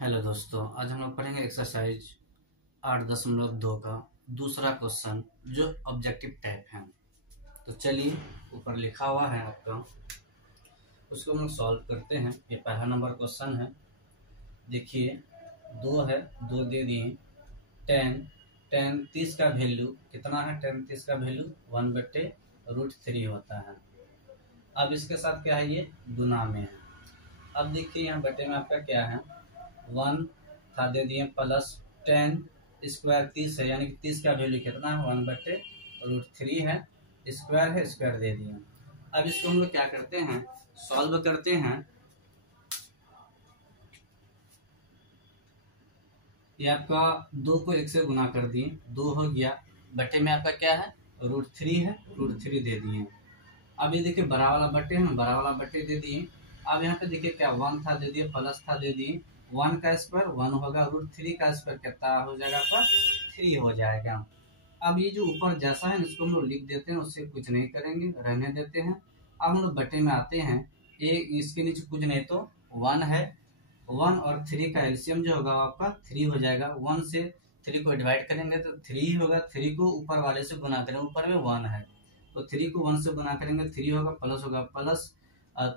Hello दोस्तों, आज हम लोग पढ़ेंगे एक्सरसाइज 8.2 का दूसरा क्वेश्चन जो ऑब्जेक्टिव टाइप है। तो चलिए, ऊपर लिखा हुआ है आपका, उसको हम लोग सॉल्व करते हैं। ये पहला नंबर क्वेश्चन है। देखिए, 2 है, 2 दे दिए। 10 30 का वैल्यू कितना है? 30 का वैल्यू 1/√3 होता है। अब इसके साथ क्या है? ये गुना में है। अब देखिए, यहाँ बटे में आपका क्या है? 1 था, दे दिए, प्लस 10 स्क्वायर 30 है, यानी कि 30 का वैल्यू कितना है? 1/√3 है। स्क्वायर दे दिए। अब इसको हम लोग क्या करते हैं? सॉल्व करते हैं। ये आपका 2 को 1 से गुना कर दिए, 2 हो गया। बटे में आपका क्या है? √3 है, √3 दे दिए। अब ये देखिए, बड़ा वाला बटे है, बड़ा वाला बटे दे दिए। अब यहाँ पे देखिए क्या 1 था, दे दिए, प्लस था, दे दिए। 1 का स्क्वायर 1 होगा, √3 का स्क्वायर कितना हो जाएगा आपका? 3 हो जाएगा। अब ये जो ऊपर जैसा है इसको हम लोग लिख देते हैं, उससे कुछ नहीं करेंगे, रहने देते हैं। अब हम लोग बटे में आते हैं। इसके नीचे कुछ नहीं तो 1 है। 1 और 3 का एलसीएम जो होगा आपका 3 हो जाएगा। 1 से 3 को डिवाइड करेंगे तो 3 होगा। 3 को ऊपर वाले से गुना करेंगे, ऊपर में 1 है तो 3 को 1 से गुना करेंगे, 3 होगा, प्लस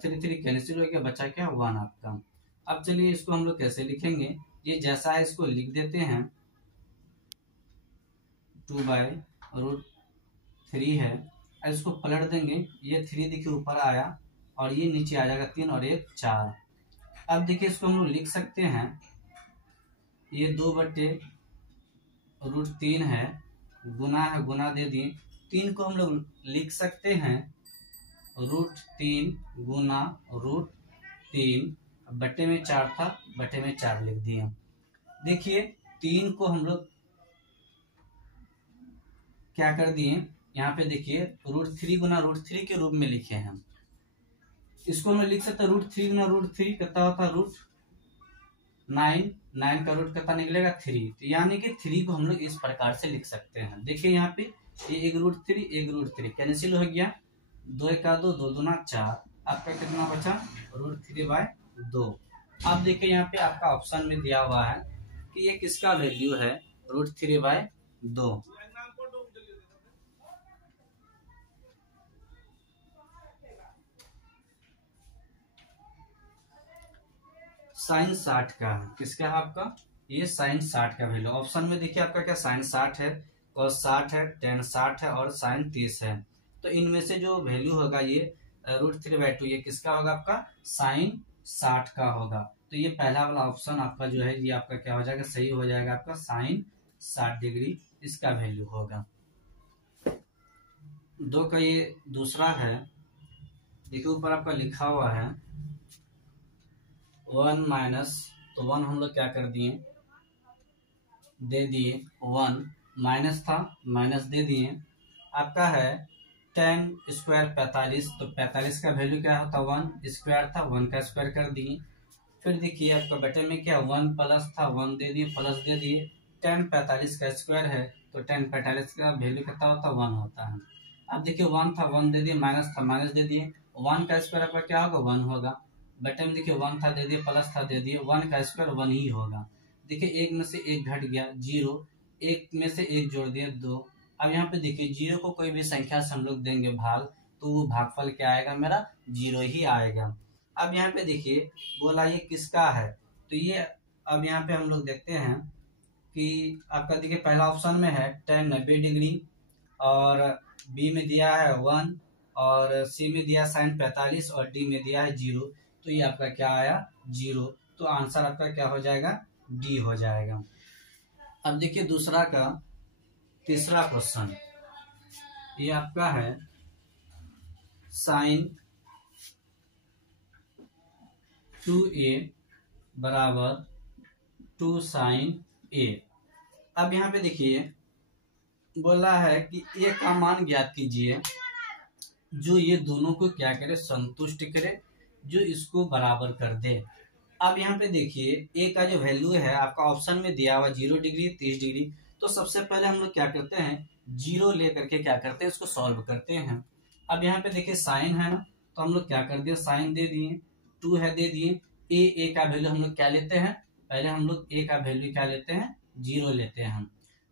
3 कैंसिल हो गया, बचा क्या? 1 आपका। अब चलिए, इसको हम लोग कैसे लिखेंगे? ये जैसा है इसको लिख देते हैं। 2/√3 है। अब इसको पलट देंगे, ये 3 देखिए ऊपर आया और ये नीचे आ जाएगा, 3 और 1 4। अब देखिए, इसको हम लोग लिख सकते हैं, ये 2/√3 है, गुना है, गुना दे दिए। 3 को हम लोग लिख सकते हैं √3 गुना √3। बटे में 4 था, बटे में 4 लिख दिए। देखिए, 3 को हम लोग क्या कर दिए, यहाँ पे देखिए √3 गुना √3 के रूप में लिखे हैं। इसको हम लिख सकते हैं √3 गुना √3 कितना होता है? √9 का रूट कितना निकलेगा? 3। तो यानी कि 3 को हम लोग इस प्रकार से लिख सकते हैं। देखिए यहाँ पे ये एक √3 कैंसिल हो गया, 2 का 2, 2 दूना 4, आपका कितना बचा? √3/2। अब देखिए, यहाँ पे आपका ऑप्शन में दिया हुआ है कि ये किसका वैल्यू है? √3/2। sin 60 का है। किसका है आपका? ये sin 60 का वैल्यू। ऑप्शन में देखिए आपका क्या sin 60 है, cos 60 है, tan 60 है और sin 30 है। तो इनमें से जो वैल्यू होगा ये √3/2, ये किसका होगा? आपका sin 60 का होगा। तो ये पहला वाला ऑप्शन आपका जो है ये आपका क्या हो जाएगा? सही हो जाएगा, आपका sin 60 डिग्री इसका वैल्यू होगा। 2 का ये दूसरा है। देखिए, ऊपर आपका लिखा हुआ है 1 माइनस, तो 1 हम लोग क्या कर दिए? दे दिए 1, माइनस था, माइनस दे दिए। आपका है 10 स्क्वायर 45, तो 45 का वैल्यू क्या होता? 1 स्क्वायर था, 1 का स्क्वायर कर दिए। फिर देखिए आपका बटे में क्या 1 प्लस था, 1 दे दिए, प्लस दे दिए। 10 45 का स्क्वायर है तो 10 45 का वैल्यू कितना होता? 1 होता है। अब देखिए 1 था, 1 दे दिए, माइनस था, माइनस दे दिए। 1 का स्क्वायर आपका क्या होगा? 1 होगा। बटे में देखिए 1 था, दे दिए, प्लस था, दे दिए। 1 का स्क्वायर 1 ही होगा। देखिए, एक में से एक घट गया, 0, एक में से एक जोड़ दिया, 2। अब यहाँ पे देखिए 0 को कोई भी संख्या से हम लोग देंगे भाग, तो वो भागफल क्या आएगा? मेरा 0 ही आएगा। अब यहाँ पे देखिए बोला ये किसका है, तो ये अब यहाँ पे हम लोग देखते हैं कि आपका देखिए पहला ऑप्शन में है tan 90 डिग्री, और बी में दिया है 1, और सी में दिया sin 45, और डी में दिया है 0। तो ये आपका क्या आया? 0। तो आंसर आपका क्या हो जाएगा? डी हो जाएगा। अब देखिए दूसरा का तीसरा क्वेश्चन, ये आपका है sin 2a बराबर 2 sin a। अब यहाँ पे देखिए बोला है कि a का मान ज्ञात कीजिए जो ये दोनों को क्या करे? संतुष्ट करे, जो इसको बराबर कर दे। अब यहाँ पे देखिए a का जो वैल्यू है आपका ऑप्शन में दिया हुआ 0 डिग्री 30 डिग्री। तो सबसे पहले हम लोग क्या करते हैं? 0 लेकर के क्या करते हैं? इसको सॉल्व करते हैं। अब यहाँ पे देखिए साइन है ना, तो हम लोग क्या कर दिए? साइन दे दिए, 2 है दे दिए। ए का वैल्यू हम लोग क्या लेते हैं? पहले हम लोग ए का वैल्यू क्या लेते हैं, 0 लेते हैं हम।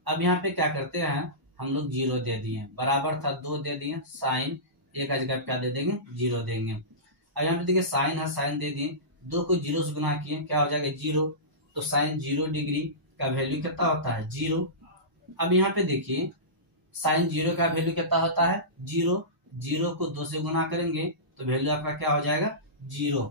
अब यहाँ पे क्या करते हैं, हम लोग 0 दे दिए, बराबर था 2 दे दिए, साइन ए का जगह क्या दे देंगे, 0 देंगे। अब यहाँ पे देखिए साइन है, साइन दे दिए, 2 को 0 से गुना किए, क्या हो जाएगा 0, तो साइन 0 डिग्री का वैल्यू कितना होता है, 0। अब यहाँ पे देखिए साइन 0 का वैल्यू कितना होता है, 0, 0 को 2 से गुना करेंगे तो वैल्यू आपका क्या हो जाएगा, 0।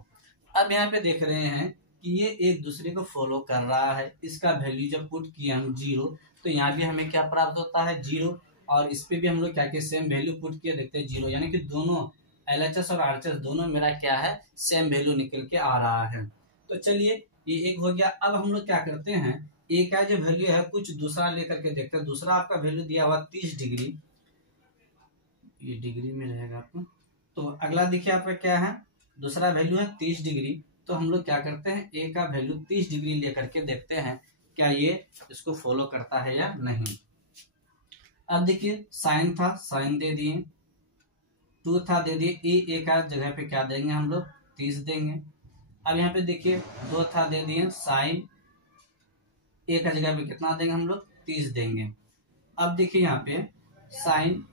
अब यहाँ पे देख रहे हैं कि ये एक दूसरे को फॉलो कर रहा है, इसका वैल्यू जब पुट किए हम 0, तो यहाँ भी हमें क्या प्राप्त होता है, 0, और इस पे भी हम लोग क्या किए, सेम वैल्यू पुट किए, देखते हैं 0, यानी कि दोनों LHS और RHS दोनों मेरा क्या है, सेम वैल्यू निकल के आ रहा है। तो चलिए ये एक हो गया। अब हम लोग क्या करते हैं, ए का जो वैल्यू है कुछ दूसरा लेकर के देखते हैं। दूसरा आपका वैल्यू दिया हुआ 30 डिग्री, ये डिग्री में रहेगा आपको। तो अगला देखिए आपका क्या है, दूसरा वैल्यू है 30 डिग्री। तो हम लोग क्या करते हैं, ए का वैल्यू 30 डिग्री लेकर के देखते हैं क्या ये इसको फॉलो करता है या नहीं। अब देखिए साइन था, साइन दे दिए, 2 था दे दिए, ए का जगह पे क्या देंगे हम लोग, 30 देंगे। अब यहाँ पे देखिए 2 था दे दिए, साइन ए का जगह पे कितना देंगे हम लोग, 30 देंगे। अब देखिए यहाँ पे साइन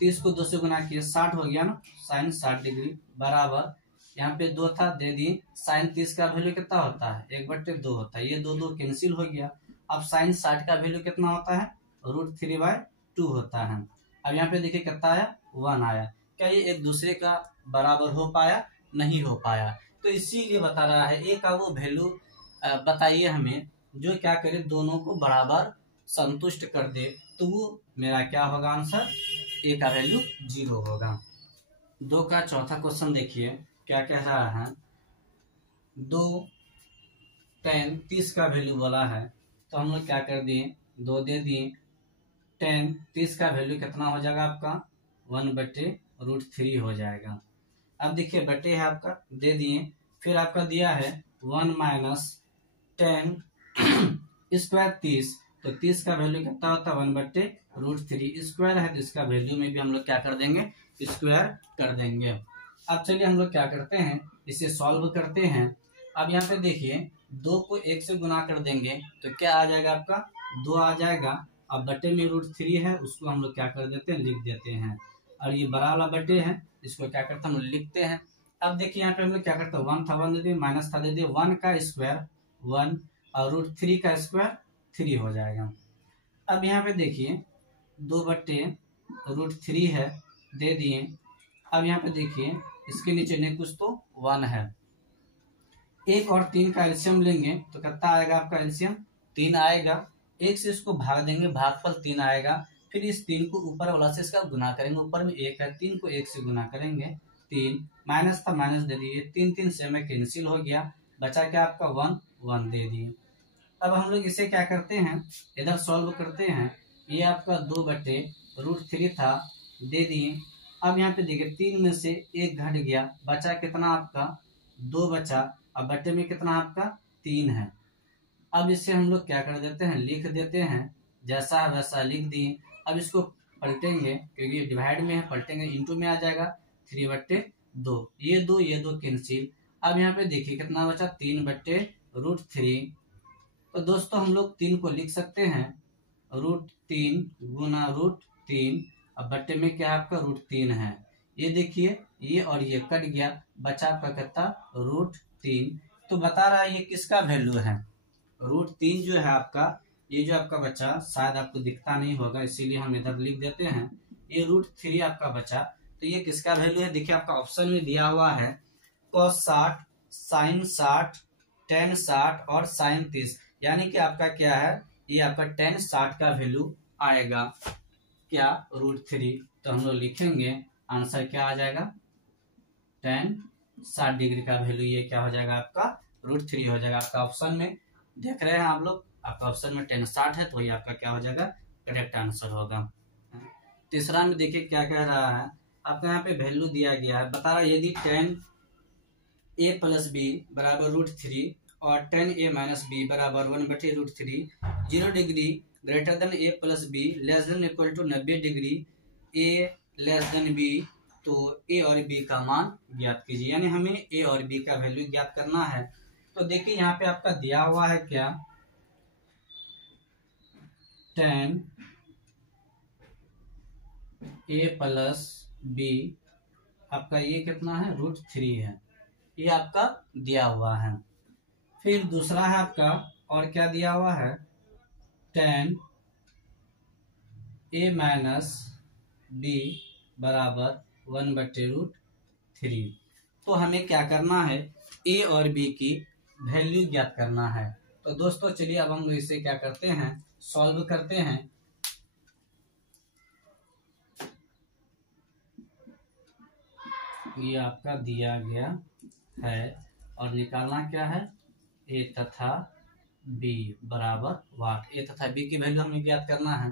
30 को 2 से गुना किए, 60 हो गया ना, साइन 60 डिग्री, बराबर यहाँ पे 2 था दे दिए, साइन 30 का वैल्यू कितना होता है, 1/2 होता है, ये 2 कैंसिल हो गया। अब साइन 60 का वैल्यू कितना होता है, √3/2 होता है। अब यहाँ पे देखिए कितना आया, 1 आया। क्या ये एक दूसरे का बराबर हो पाया, नहीं हो पाया। तो इसीलिए बता रहा है ए का वो वैल्यू बताइए हमें जो क्या करे, दोनों को बराबर संतुष्ट कर दे, तो वो मेरा क्या होगा आंसर, ए का वैल्यू 0 होगा। 2 का चौथा क्वेश्चन देखिए क्या कह रहा है, 2 tan 30 का वैल्यू बोला है, तो हम लोग क्या कर दिए, 2 दे दिए, tan 30 का वैल्यू कितना हो जाएगा आपका, 1/√3 हो जाएगा। अब देखिए बटे है आपका, दे दिए, फिर आपका दिया है 1 - tan स्क्वायर 30, तो 30 का वैल्यू कितना होता है, 1/√3 स्क्वायर है, तो इसका वैल्यू में भी हम लोग क्या कर देंगे, स्क्वायर कर देंगे। अब चलिए हम लोग क्या करते हैं, इसे सॉल्व करते हैं। अब यहाँ पे देखिए 2 को 1 से गुना कर देंगे तो क्या आ जाएगा आपका, 2 आ जाएगा। अब बटे में √3 है, उसको हम लोग क्या कर देते हैं, लिख देते हैं। और ये बड़ा वाला बटे है, इसको क्या करते हैं, हम लोग लिखते हैं। अब देखिए यहाँ पे हम लोग क्या करते हैं, 1 था 1 दे दिए, माइनस था दे दिए, 1 का स्क्वायर 1 और √3 का स्क्वायर 3 हो जाएगा। अब यहाँ पे देखिए 2/√3 है, दे दिए। अब यहाँ पे देखिए इसके नीचे नहीं कुछ तो 1 है, 1 और 3 का एलसीएम लेंगे तो कितना आएगा आपका एलसीएम, 3 आएगा। 1 से इसको भाग देंगे, भागफल 3 आएगा। फिर इस 3 को ऊपर वाला से इसका गुना करेंगे, ऊपर में 1 है, 3 को 1 से गुना करेंगे, 3 माइनस था माइनस दे दिए, 3 3 से में कैंसिल हो गया, बचा क्या आपका 1 1 दे दिए। अब हम लोग इसे क्या करते हैं, इधर सॉल्व करते हैं। ये आपका 2/√3 था, दे दिए। अब यहाँ पे देखिए 3 में से 1 घट गया, बचा कितना आपका 2 बचा। अब बटे में कितना आपका 3 है। अब इसे हम लोग क्या कर देते हैं, लिख देते हैं, जैसा है वैसा लिख दिए। अब इसको पलटेंगे क्योंकि डिवाइड में है, पलटेंगे इंटू में आ जाएगा 3/2, ये 2 कैंसिल। अब यहाँ पे देखिए कितना बचा, 3/√3। तो दोस्तों हम लोग 3 को लिख सकते हैं, √3 गुना √3, अब बट्टे में क्या आपका √3 है। ये देखिए ये और ये कट गया, बचा आपका कितना √3। तो बता रहा है ये किसका वैल्यू है, √3 जो है आपका, ये जो आपका बचा शायद आपको दिखता नहीं होगा इसीलिए हम इधर लिख देते हैं, ये √3 आपका बचा। तो ये किसका वैल्यू है, देखिए आपका ऑप्शन में दिया हुआ है cos 60, sin 60, tan 60 और sin 30, यानी कि आपका क्या है, ये आपका tan 60 का वैल्यू आएगा क्या, √3। तो हम लोग लिखेंगे आंसर क्या आ जाएगा, tan 60 डिग्री का वैल्यू ये क्या हो जाएगा आपका √3 हो जाएगा। आपका ऑप्शन में देख रहे हैं आप लोग, आपका ऑप्शन में tan 60 है, तो ये आपका क्या हो जाएगा, करेक्ट आंसर होगा। तीसरा में देखिए क्या कह रहा है, आपका यहाँ पे वैल्यू दिया गया है, बता रहा है यदि tan a + b बराबर √3 और tan a - b बराबर 1/√3, 0 degree greater than a + b less than equal to 90 degree, a less than b, तो a और b का मान ज्ञात कीजिए। यानी हमें a और b का वैल्यू ज्ञात करना है। तो देखिए यहाँ पे आपका दिया हुआ है क्या, tan a प्लस बी, आपका ये कितना है, √3 है, ये आपका दिया हुआ है। फिर दूसरा है आपका, और क्या दिया हुआ है, tan a माइनस बी बराबर 1/√3। तो हमें क्या करना है, a और b की वैल्यू ज्ञात करना है। तो दोस्तों चलिए अब हम लोग इसे क्या करते हैं, सॉल्व करते हैं। ये आपका दिया गया है और निकालना क्या है, a तथा b बराबर वाट, a तथा b की वैल्यू हमें ज्ञात करना है।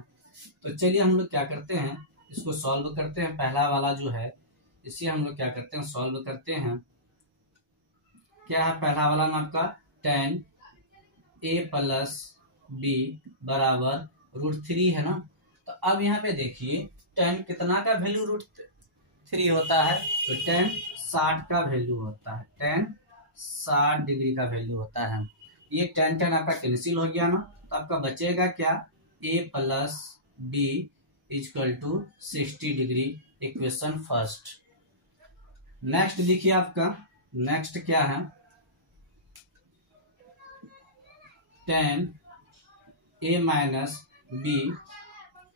तो चलिए हम लोग क्या करते हैं, इसको सॉल्व करते हैं। पहला वाला जो है इसे हम लोग क्या करते हैं, सॉल्व करते हैं। क्या है पहला वाला में आपका, tan a प्लस b बराबर √3 है ना। तो अब यहाँ पे देखिए tan कितना का वैल्यू √3 होता है, तो tan 60 का वैल्यू होता है, tan 60 डिग्री का वैल्यू होता है। ये tan आपका कैंसिल हो गया ना, तो आपका बचेगा क्या, a plus b = 60 degree, equation first. Next देखिए आपका, नेक्स्ट क्या है, tan a माइनस b,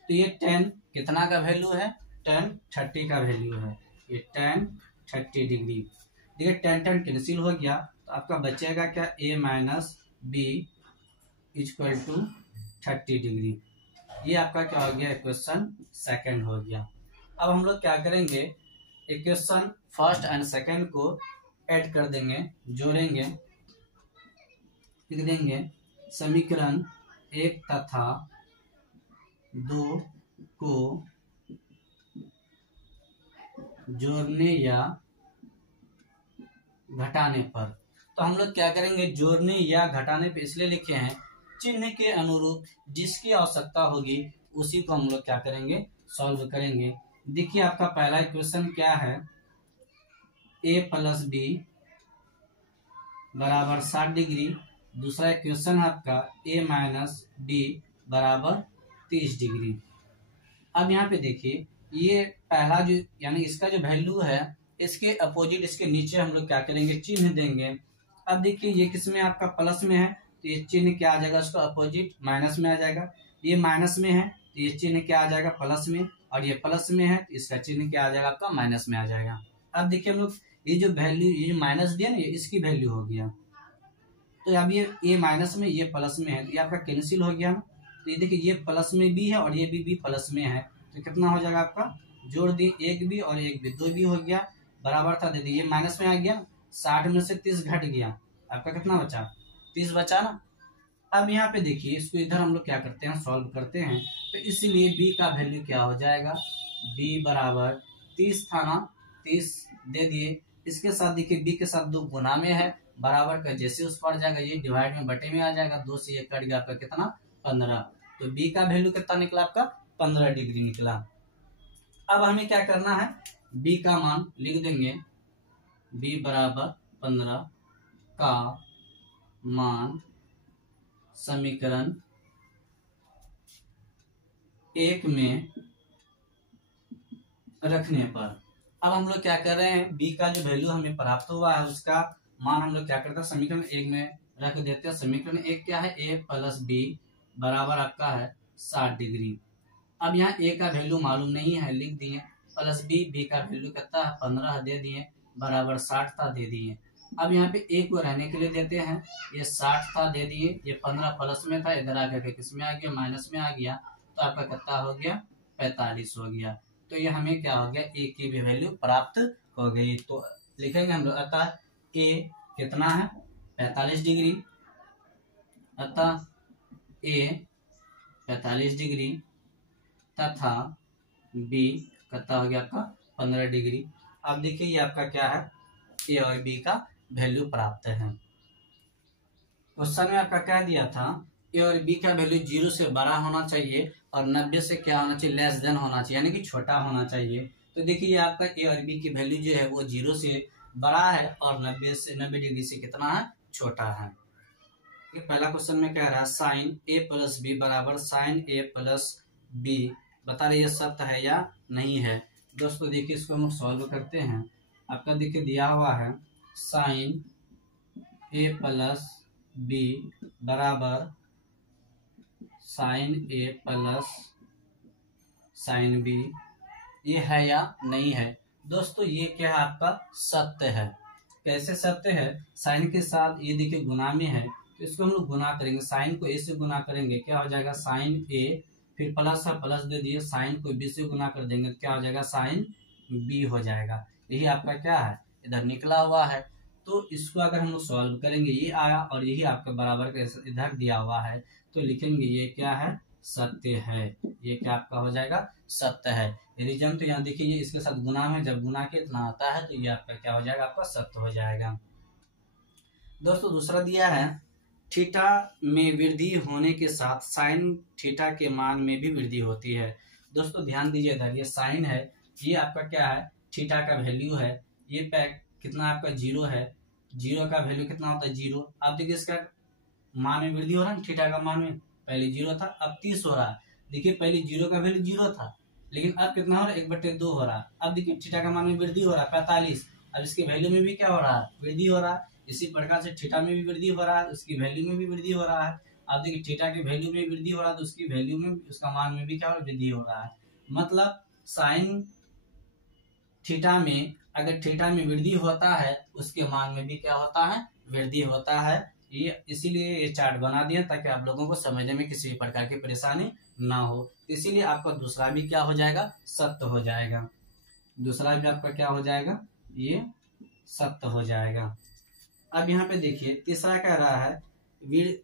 तो ये tan कितना का वैल्यू है, tan 30 का वैल्यू है, ये tan 30 डिग्री। देखिए tan कैंसिल हो गया, तो आपका बचेगा क्या, a माइनस b = 30 डिग्री। ये आपका क्या हो गया, इक्वेशन सेकंड हो गया। अब हम लोग क्या करेंगे, इक्वेशन फर्स्ट एंड सेकंड को ऐड कर देंगे, जोड़ेंगे, लिख देंगे समीकरण 1 तथा 2 को जोड़ने या घटाने पर। तो हम लोग क्या करेंगे, जोड़ने या घटाने पे इसलिए लिखे हैं, चिन्ह के अनुरूप जिसकी आवश्यकता होगी उसी को हम लोग क्या करेंगे, सॉल्व करेंगे। देखिए आपका पहला इक्वेशन क्या है, a प्लस बी बराबर 60 डिग्री। दूसरा इक्वेशन है आपका a माइनस बी बराबर 30 डिग्री। अब यहाँ पे देखिए ये पहला जो यानी इसका जो वैल्यू है, इसके अपोजिट इसके नीचे हम लोग क्या करेंगे, चिन्ह देंगे। अब देखिए ये किसमें आपका प्लस में है, तो ये चिन्ह क्या आ जाएगा, उसका अपोजिट माइनस में आ जाएगा। ये माइनस में है तो ये चिन्ह क्या आ जाएगा, प्लस में, और ये प्लस में है तो इसका चिन्ह क्या आ जाएगा, आपका माइनस में आ जाएगा। अब देखिए हम लोग ये जो वैल्यू, ये जो माइनस दिया ना, ये इसकी वैल्यू हो गया। तो अब ये माइनस में, ये प्लस में है, तो ये आपका कैंसिल हो गया ना। तो ये देखिए ये प्लस में भी है और ये भी प्लस में है, तो कितना हो जाएगा आपका, जोड़ दिए, एक भी और एक भी, 2 भी हो गया, बराबर था दे दिए, ये माइनस में आ गया, 60 में से 30 घट गया, आपका कितना बचा, 30 बचा ना। अब यहाँ पे देखिए इसको इधर हम लोग क्या करते हैं, सॉल्व करते हैं। तो इसलिए b का वैल्यू क्या हो जाएगा, b बराबर 30 था ना, 30 दे दिए, इसके साथ देखिए b के साथ 2 गुना में है, बराबर का जैसे उस पर जाएगा ये डिवाइड में बटे में आ जाएगा, 2 से 1 कट गया, आपका कितना 15। तो b का वैल्यू कितना निकला, आपका 15 डिग्री निकला। अब हमें क्या करना है, b का मान लिख देंगे, b बराबर 15 का मान समीकरण 1 में रखने पर। अब हम लोग क्या कर रहे हैं, b का जो वैल्यू हमें प्राप्त हुआ है उसका मान हम लोग क्या करते हैं, समीकरण 1 में रख देते हैं। समीकरण 1 क्या है, a प्लस बी बराबर आपका है 60 डिग्री। अब यहाँ a का वैल्यू मालूम नहीं है, लिख दिए, प्लस b का वैल्यू कितना है, 15 दे दिए, बराबर 60 था दे दिए। अब यहाँ पे a को रहने के लिए देते हैं, ये 60 था दे दिए, ये 15 प्लस में था, इधर आकर के किस में आ गया, माइनस में आ गया, तो आपका कितना हो गया, 45 हो गया। तो ये हमें क्या हो गया, a की भी वैल्यू प्राप्त हो गई। तो लिखेंगे हम लोग, अतः a कितना है, 45 डिग्री, अतः a 45 डिग्री तथा b कितना हो गया आपका 15 डिग्री। अब देखिए ये आपका क्या है, a और b का वैल्यू प्राप्त है। क्वेश्चन में आपका क्या दिया था, a और b का वैल्यू 0 से बड़ा होना चाहिए और 90 से क्या होना चाहिए, लेस देन होना चाहिए, यानी कि छोटा होना चाहिए। तो देखिए आपका a और b की वैल्यू जो है वो 0 से बड़ा है और 90 डिग्री से कितना है, छोटा है। ये पहला क्वेश्चन में कह रहा है साइन ए प्लस बी बराबर साइन ए प्लस बी, बता रहे ये सत्य है या नहीं है। दोस्तों देखिए इसको हम सॉल्व करते हैं। आपका देखिए दिया हुआ है साइन ए प्लस बी बराबर साइन ए प्लस साइन बी, ये है या नहीं है। दोस्तों ये क्या है आपका सत्य है। कैसे सत्य है, साइन के साथ ये देखिए गुना में है तो इसको हम लोग गुना करेंगे, साइन को ए से गुना करेंगे क्या हो जाएगा साइन ए, फिर प्लस है प्लस दे दिए, साइन को बी से गुना कर देंगे क्या हो जाएगा साइन बी हो जाएगा। यही आपका क्या है इधर निकला हुआ है। तो इसको अगर हम लोग सॉल्व करेंगे ये आया और यही आपका बराबर का इधर दिया हुआ है तो लिखेंगे ये क्या है सत्य है। ये क्या आपका हो जाएगा सत्य है। रीजन तो यहाँ देखिए ये इसके साथ गुना में, जब गुना के इतना आता है तो ये आपका क्या हो जाएगा आपका सत्य हो जाएगा। दोस्तों दूसरा दिया है थीटा में वृद्धि होने के साथ साइन थीटा के मान में भी वृद्धि होती है। दोस्तों ध्यान दीजिए इधर ये साइन है, ये आपका क्या है थीटा का वैल्यू है, ये कितना आपका जीरो है, जीरो का वैल्यू कितना होता है जीरो। अब देखिए इसका मान में वृद्धि हो रहा है, थीटा का मान में पहले जीरो था अब 30 हो रहा है। देखिए पहले जीरो का वैल्यू जीरो था लेकिन अब कितना हो रहा है 1/2 हो रहा है। अब देखिए थीटा का मान में वृद्धि हो रहा है 45, अब इसके वैल्यू में भी क्या हो रहा है वृद्धि हो रहा है। इसी प्रकार से थीटा में भी वृद्धि हो रहा है, उसकी वैल्यू में भी वृद्धि हो रहा है। अब देखिए थीटा की वैल्यू में वृद्धि हो रहा है तो उसकी वैल्यू में उसका मान में भी क्या वृद्धि हो रहा है। मतलब साइन थीटा में अगर थीटा में वृद्धि होता है उसके मान में भी क्या होता है वृद्धि होता है। ये इसीलिए ये चार्ट बना दिया ताकि आप लोगों को समझने में किसी प्रकार की परेशानी ना हो। इसीलिए आपका दूसरा भी क्या हो जाएगा सत्य हो जाएगा। दूसरा भी आपका क्या हो जाएगा ये सत्य हो जाएगा। अब यहाँ पे देखिए तीसरा कह रहा है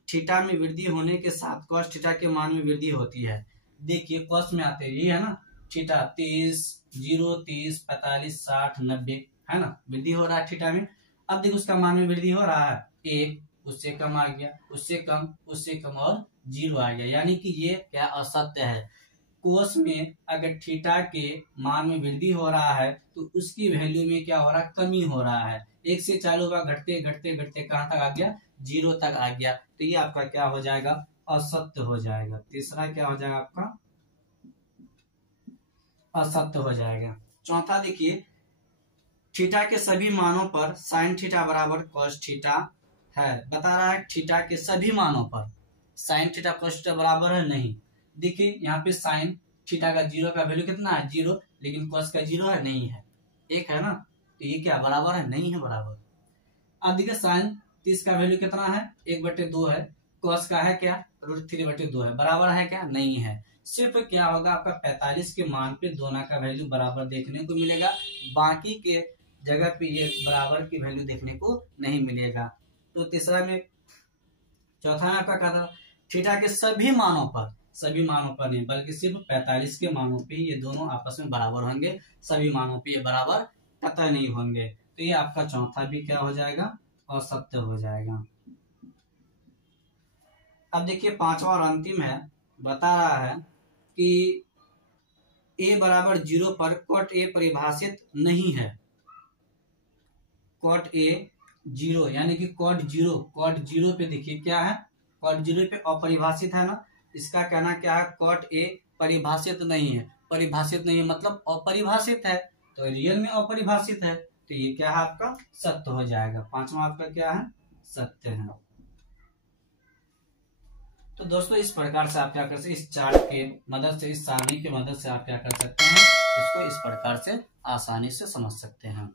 थीटा में वृद्धि होने के साथ कॉस थीटा के मान में वृद्धि होती है। देखिए कॉस में आते हैं ये है ना थीटा 30 0 30 45 60 90 है ना वृद्धि हो रहा है थीटा में। अब देखो उसका मान में वृद्धि हो रहा है 1, उससे कम आ गया, उससे कम और 0 आ गया, यानी कि ये क्या असत्य है। कोस में अगर थीटा के मान में वृद्धि हो रहा है तो उसकी वैल्यू में क्या हो रहा है कमी हो रहा है। 1 से चालू हुआ घटते घटते घटते कहाँ तक आ गया 0 तक आ गया, तो ये आपका क्या हो जाएगा असत्य हो जाएगा। तीसरा क्या हो जाएगा आपका असत्य हो जाएगा। चौथा देखिए थीटा के सभी मानों पर साइन थीटा बराबर कॉस थीटा है। बता रहा है थीटा के सभी मानों पर साइन थीटा कॉस थीटा बराबर है नहीं। देखिए यहाँ पे साइन थीटा का 0 का वैल्यू कितना है 0, लेकिन कॉस का 0 है नहीं है 1 है ना, तो ये क्या बराबर है नहीं है बराबर। अब देखिए साइन 30 का वैल्यू कितना है 1/2 है, कॉस का है क्या √3/2 है, बराबर है क्या नहीं है। सिर्फ क्या होगा आपका 45 के मान पे दोनों का वैल्यू बराबर देखने को मिलेगा, बाकी के जगह पे ये बराबर की वैल्यू देखने को नहीं मिलेगा। तो तीसरा में चौथा में आपका कहा थीटा के सभी मानों पर नहीं बल्कि सिर्फ 45 के मानों पे ये दोनों आपस में बराबर होंगे, सभी मानों पे ये बराबर कतई नहीं होंगे। तो ये आपका चौथा भी क्या हो जाएगा असत्य हो जाएगा। अब देखिए पांचवा और अंतिम है, बता रहा है कि a बराबर 0 पर कॉट a परिभाषित नहीं है। कॉट a 0 यानी कि कॉट 0 पे देखिए क्या है कॉट 0 पे अपरिभाषित है ना, इसका कहना क्या है कॉट a परिभाषित नहीं है। परिभाषित नहीं है मतलब अपरिभाषित है, तो रियल में अपरिभाषित है, तो ये क्या है आपका सत्य हो जाएगा। पांचवा आपका क्या है सत्य है। तो दोस्तों इस प्रकार से आप क्या कर सकते हैं, इस चार्ट के मदद से, इस सारणी की मदद से आप क्या कर सकते हैं, इसको इस प्रकार से आसानी से समझ सकते हैं।